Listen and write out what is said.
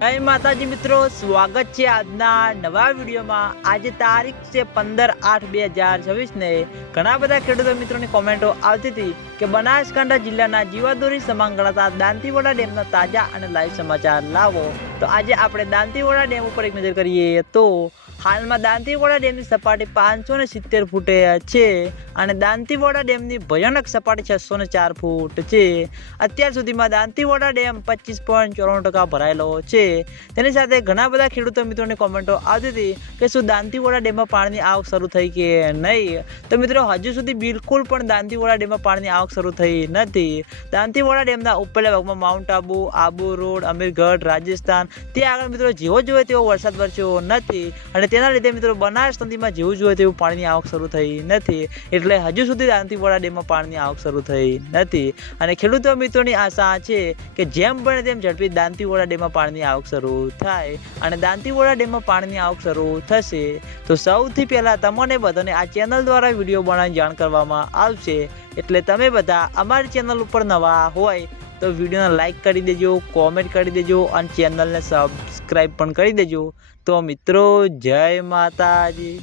જય માતાજી મિત્રો, સ્વાગત છે આજના નવા વિડીયોમાં। આજે તારીખ છે 15/8/2026 ને ઘણા બધા ખેડૂતો મિત્રોની કોમેન્ટો આવતી હતી કે બનાસકાંઠા જિલ્લાના જીવાદોરી સમાન ગણાતા દાંતીવાડા ડેમના તાજા અને લાઈવ સમાચાર લાવો। તો આજે આપણે દાંતીવાડા ડેમ ઉપર એક નજર કરીએ તો હાલમાં દાંતીવાડા ડેમની સપાટી 570 ફૂટે છે અને દાંતીવાડા ડેમની ભયાનક સપાટી 604 ફૂટ છે। અત્યાર સુધીમાં દાંતીવાડા ડેમ 25.94% ભરાયેલો છે। તેની સાથે ઘણા બધા ખેડૂતો મિત્રોની કોમેન્ટો આવતી હતી કે શું દાંતીવાડા ડેમમાં પાણીની આવક શરૂ થઈ કે નહીં। તો મિત્રો હજુ સુધી બિલકુલ પણ દાંતીવાડા ડેમમાં પાણીની આવક શરૂ થઈ નથી। દાંતીવાડા ડેમના ઉપરના ભાગમાં માઉન્ટ આબુ, આબુ રોડ, અમીરગઢ, રાજસ્થાન તે આગળ મિત્રો જેવો જોઈએ તેવો વરસાદ વરસ્યો નથી અને તેના લીધે મિત્રો બનાસ નદીમાં જેવું જોઈએ તેવું પાણીની આવક શરૂ થઈ નથી। એટલે હજુ સુધી દાંતીવાડા ડેમમાં પાણીની આવક શરૂ થઈ નથી અને ખેડૂતો મિત્રોની આશા છે કે જેમ બને તેમ ઝડપી દાંતીવાડા ડેમમાં પાણીની આવક શરૂ થાય અને દાંતીવાડા ડેમમાં પાણીની આવક શરૂ થશે તો સૌથી પહેલાં તમને બધાને આ ચેનલ દ્વારા વિડીયો બનાવી જાણ કરવામાં આવશે। એટલે તમે બધા અમારી ચેનલ ઉપર નવા હોય તો વિડીયોને લાઈક કરી દેજો, કોમેન્ટ કરી દેજો અને ચેનલને સબસ્ક્રાઈબ પણ કરી દેજો। તો મિત્રો જય માતાજી।